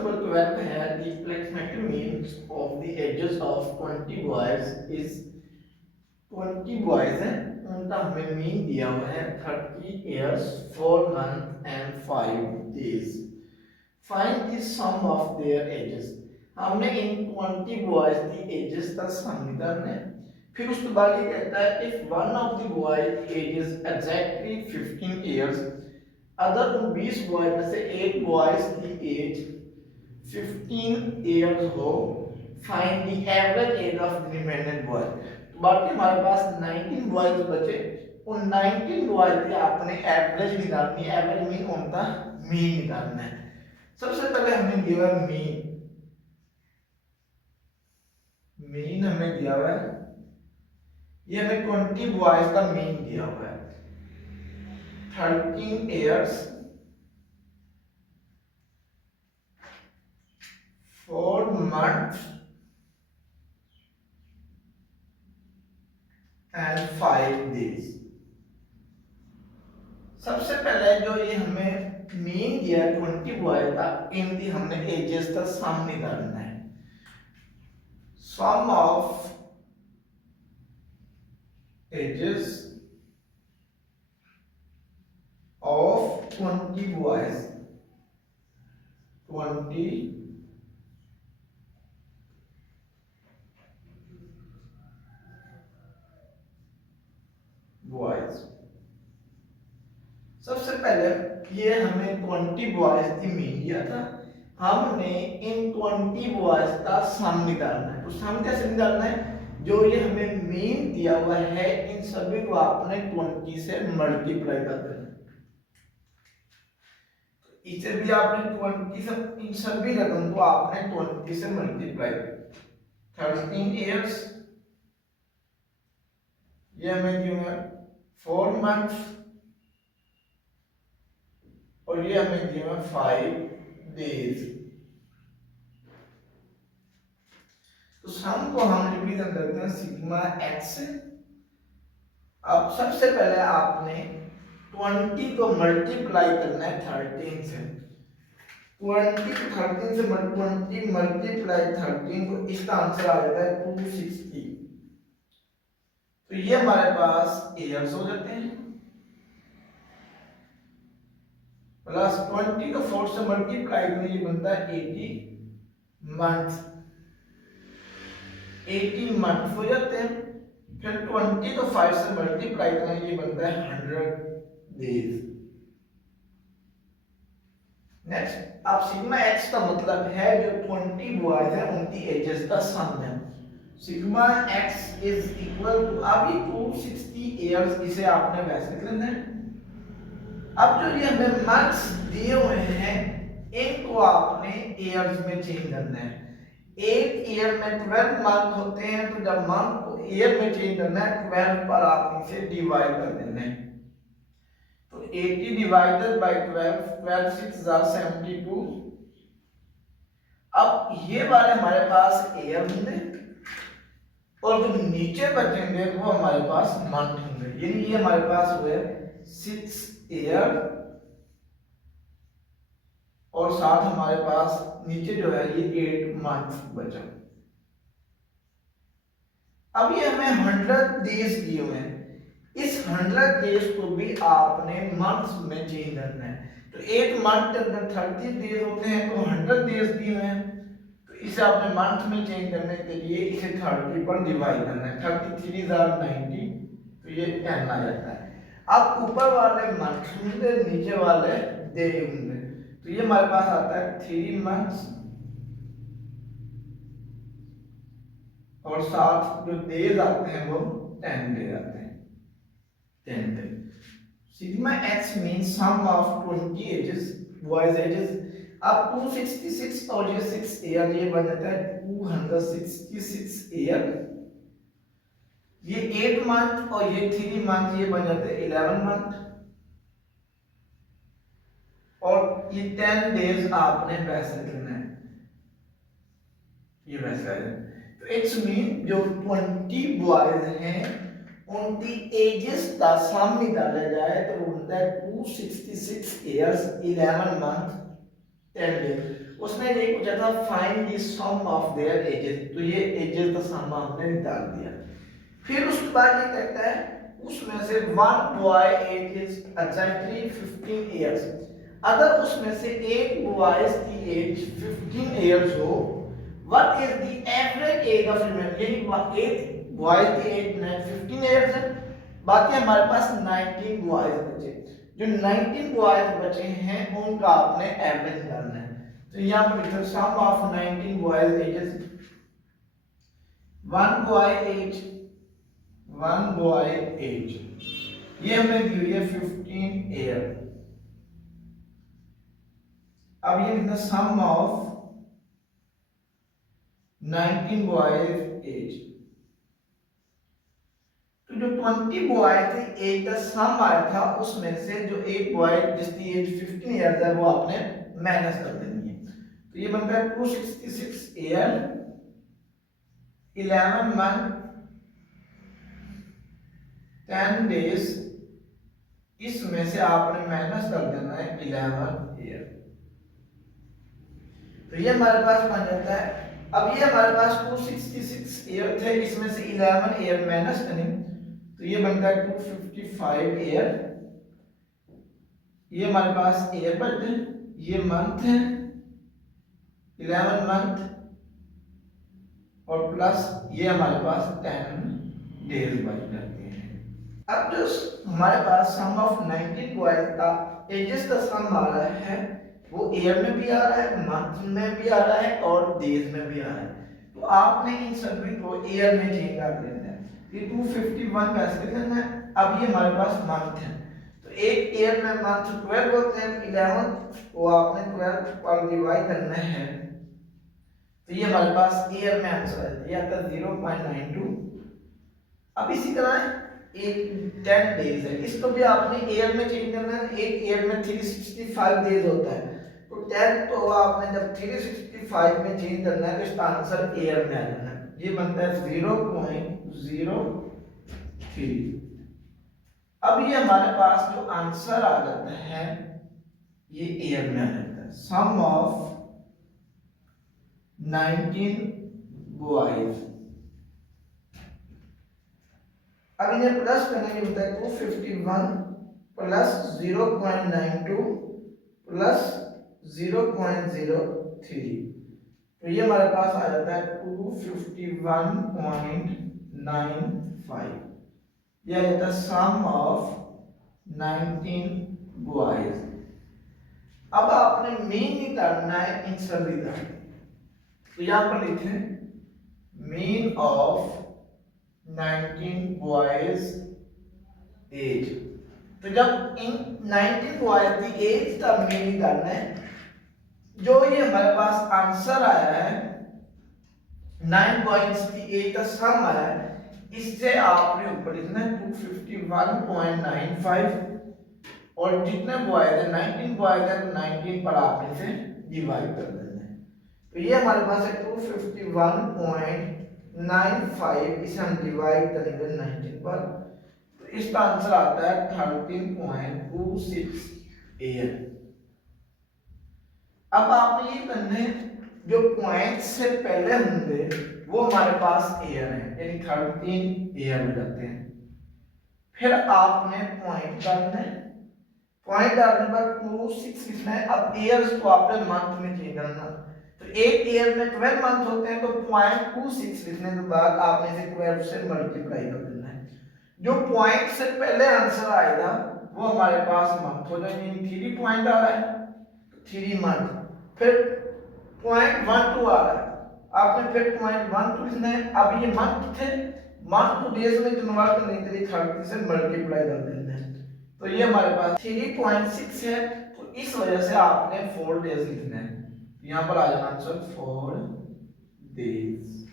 number 12 है the approximate means of the ages of 20 boys is 20 boys हैं उनका हमें मीन दिया हुआ है 30 years 4 months and 5 days. Find the sum of their ages. हमने इन 20 boys की ages का sum निकालना है. फिर उसके बाद ये कहता है if one of the boy ages exactly 15 years, अगर उन 20 बॉयज में से एक बॉयज की एज 15 इयर्स हो, find the average age of the remaining boy. तो बाकी हमारे पास 19 बॉयज बचे, उन 19 बॉयज की आपने एवरेज निकालनी है. एवरेज मीन उनका मीन निकालना है. सबसे पहले हमें दिया हुआ मीन, मीन हमें दिया हुआ है, ये हमें 20 बॉयज का मीन दिया हुआ है 13 इयर्स 4 months and 5 days. सबसे पहले जो ये हमें मीन दिया 20 बॉय का, इनकी हमने एजेस का सम निकालना है. Sum of ages of 20 boys, 20 boys. सबसे पहले ये हमें 20 बॉयज की मीन दिया था, हमने इन 20 बॉयज का सम निकालना है. तो सम कैसे निकालना है? जो ये हमें मीन दिया हुआ है इन सभी को आपने 20 से मल्टीप्लाई कर देना है. इसे भी आपने 20 से, इन सभी रकम को आपने 20 से मल्टीप्लाई. 13 इयर्स, ये हमें दिया है 4 मंथ्स, और ये हमें दिया है 5 डेज. तो सम को हम रिप्रेजेंट करते हैं सिग्मा एक्स से. अब सबसे पहले आपने 20 को मल्टीप्लाई करना है 13 से. 20 को 13 से 20 मल्टीप्लाई 13 को, इसका आंसर आ जाता है 260. तो ये हमारे पास ईयर्स हो जाते हैं, प्लस 20 को 4 से मल्टीप्लाई करने ये बनता है 80 मंथ. 80 मंथ हो जाते हैं. फिर 20 को 5 से मल्टीप्लाई करने ये बनता है 100 डेज. नेक्स्ट, अब सिग्मा एक्स का मतलब है जो 20 बॉयज है उनकी एजेस का सम है. Sigma X is equal to, अब ये 260 इयर्स, इसे आपने वैसे करना है. अब जो ये हमें मार्क्स दिए हुए हैं इनको आपने इयर्स में चेंज करना है. 8 ईयर में 12 मंथ होते हैं, तो जब मंथ को ईयर में चेंज करना है 12 पर आप इसे डिवाइड कर देना है. तो 80 डिवाइडेड बाय 12, 12 6 72. अब ये वाले हमारे पास ईयर होंगे और जो नीचे बचेंगे वो हमारे पास मंथ होंगे. यानी ये हमारे पास हुए 6 ईयर और साथ हमारे पास नीचे जो है ये 8 मंथ बचा. अब ये हमें 100 डेज दिए हुए हैं, इस 100 डेज को भी आपने मंथ्स में चेंज करना है. तो एक मंथ के अंदर 30 डेज होते हैं, तो 100 डेज दिए हुए हैं, तो इसे आपने मंथ में चेंज करने के लिए इसे 30 पर डिवाइड करना है. 33 90, तो ये 10 आ जाता है. अब ऊपर वाले मंथ होंगे, नीचे वाले डे होंगे, तो ये हमारे पास आता है 3 मंथ्स और साथ जो डेज आते हैं वो 10 डेज आते हैं. 10 days. Sigma X means sum of 20 ages, boys ages. अब 266 और ये 6 ईयर, ये बन जाता है 266 ईयर. ये 8 मंथ और ये 3 मंथ, ये बन जाते हैं 11 मंथ. और ये 10 डेज आपने वैसे करना है, ये वैसा है. तो इट्स मीन जो 20 बॉयज हैं उनकी एजेस का सम निकाला जाए तो होता है 266 इयर्स 11 मंथ 10 डेज. उसने ये पूछा था find the sum of their ages, तो ये एजेस का सम हमने निकाल दिया। फिर उसके बाद ये कहता है उसमें से one boy age is exactly 15 years, अगर उसमें से एक बॉयज की एज 15 इयर्स हो, what is the average age of remaining, यानी एक बॉयज की एज 15 इयर्स है, बाकी हमारे पास 19 बॉयज बचे, जो 19 बॉयज बचे हैं उनका आपने एवरेज करना है। तो यहां पर लिखो sum of 19 boys ages, one boy age ये हमें दी हुई है 15 ईयर। अब ये लिखना सम ऑफ 19 बॉयज एज, तो जो 20 बॉय थे एज का सम आया था उसमें से जो एक बॉय जिसकी एज 15 ईयर है वो आपने माइनस कर देनी है। तो ये बनता है 266 ईयर 11 मंथ 10 डेज, इसमें से आपने माइनस कर देना है 11 ईयर, तो ये हमारे पास बन जाता है। अब ये हमारे पास 266 ईयर थे, इसमें से 11 ईयर माइनस करें तो ये बनता है 255 ईयर, ये हमारे पास ईयर बचते हैं, ये मंथ है 11 मंथ और प्लस ये हमारे पास 10 डेज बच जाते हैं। अब जो हमारे पास सम ऑफ 19 बॉयज का एजेस का सम आ रहा है वो ईयर में भी आ रहा है, मंथ में भी आ रहा है और डेज में भी आ रहा है, तो आपने इन सभी को ईयर में चेंज कर देना है। ये 251 कैसे करना है, अब ये हमारे पास मंथ है, तो एक ईयर में मंथ 12 होते हैं, 11 को आपने 12 पर डिवाइड करना है, तो ये हमारे पास ईयर में आंसर है, ये आता है 0.92। अब इसी तरह एक 10 डेज है, इसको भी आपने ईयर में चेंज करना है, एक ईयर में 365 डेज होता है, तो 10 तो आपने जब 365 में चेंज करना है तो इसका आंसर ईयर में आ जाना है, ये बनता है 0.03। अब ये हमारे पास जो आंसर आ जाता है ये ईयर में आ जाता है, सम ऑफ 19 बॉयज। अब इन्हें प्लस करने के होता है 251 प्लस 0.92 प्लस 0.03, तो ये हमारे पास आ जाता है 251.95, ये आ जाता है सम ऑफ 19 बॉयज। अब आपने मीन निकालना है इन सभी का, तो यहां पर लिखें मीन ऑफ 19 बॉयज एज, तो जब इन 19 बॉयज की एज का मीन निकालना है, जो ये हमारे पास आंसर आया है 9 बॉयज की एज का सम आया है, इससे आपने ऊपर लिखना है 251.95 और जितने बॉयज है 19 बॉयज है तो 19 पर आपने से डिवाइड कर देना है, तो ये हमारे पास है 251.95, इसे हम डिवाइड करेंगे 19 पर, तो इसका आंसर आता है 13.26 ईयर। अब आपने ये करना है जो पॉइंट से पहले होंगे वो हमारे पास ईयर है, यानी 13 ईयर हो जाते हैं, फिर आपने पॉइंट डालना है, पॉइंट डालने पर 26 लिखना है। अब ईयर्स को आपने मंथ में चेंज करना, तो एक ईयर में 12 मंथ होते हैं, तो 0.26 लिखने के बाद आपने इसे 12 से मल्टीप्लाई कर देना है, जो पॉइंट से पहले आंसर आएगा वो हमारे पास मंथ हो जाएगा, 3 पॉइंट आ रहा है 3 मंथ, फिर 0.12 आ रहा है, आपने फिर 0.12 लिखना है। अब ये मंथ थे, मंथ को डेज में कन्वर्ट करने के लिए 30 से मल्टीप्लाई कर देना है, तो ये हमारे पास 3.6 है, तो इस वजह से आपने 4 डेज लिखना है, यहाँ पर आ जाना आंसर 4 डेज।